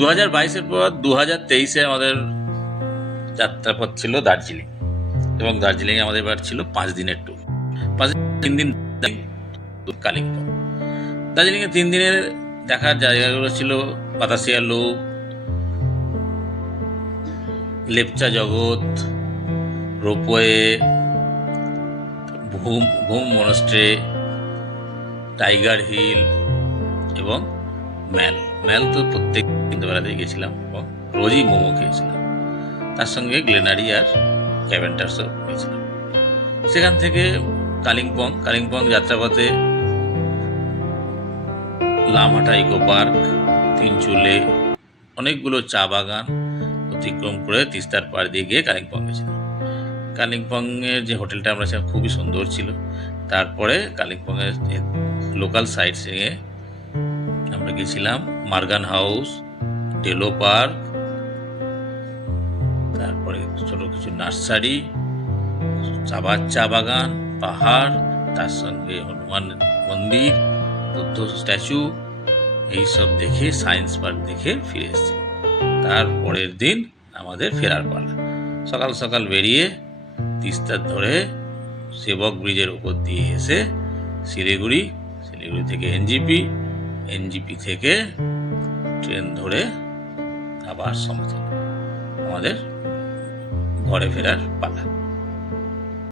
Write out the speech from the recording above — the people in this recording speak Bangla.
2022-এর পর 2023-এ আমাদের যাত্রাপথ ছিল দার্জিলিং, এবং দার্জিলিংয়ে আমাদের এবার ছিল 5 দিনের ট্যুর। 3 দিন কালিম্পং। দার্জিলিংয়ে 3 দিনের দেখার জায়গাগুলো ছিল বাতাসিয়া লুপ, লেপচা জগৎ, রোপওয়ে, ভূম মনস্ট্রে, টাইগার হিল এবং ম্যাল তো প্রত্যেক বেলাতেই গেছিলাম এবং রোজই মোমো খেয়েছিলাম। তার সঙ্গে গ্লেনারি আর ক্যাভেন্টার্সও গেছিলাম। সেখান থেকে কালিম্পং যাত্রাপথে লামাটা ইকো পার্ক, তিনচুলে, অনেকগুলো চা বাগান অতিক্রম করে তিস্তার পাড় দিয়ে গিয়ে কালিম্পং গেছিলাম। কালিম্পংয়ের যে হোটেলটা আমরা ছিলাম খুবই সুন্দর ছিল। তারপরে কালিম্পংয়ের লোকাল সাইট সিংয়ে আমরা গেছিলাম মার্গান হাউস, ডেলো পার্ক, তারপরে ছোট কিছু নার্সারি, চা বাগান, পাহাড়, তার সঙ্গে হনুমান মন্দির, বুদ্ধ স্ট্যাচু, এইসব দেখে সায়েন্স পার্ক দেখে ফিরে এসেছি। তারপরের দিন আমাদের ফেরার পালা। সকাল সকাল বেরিয়ে তিস্তার ধরে সেবক ব্রিজের উপর দিয়ে এসে শিলিগুড়ি থেকে এনজিপি থেকে ট্রেন ধরে আবার সমতল আমাদের ঘরে ফেরার পালা।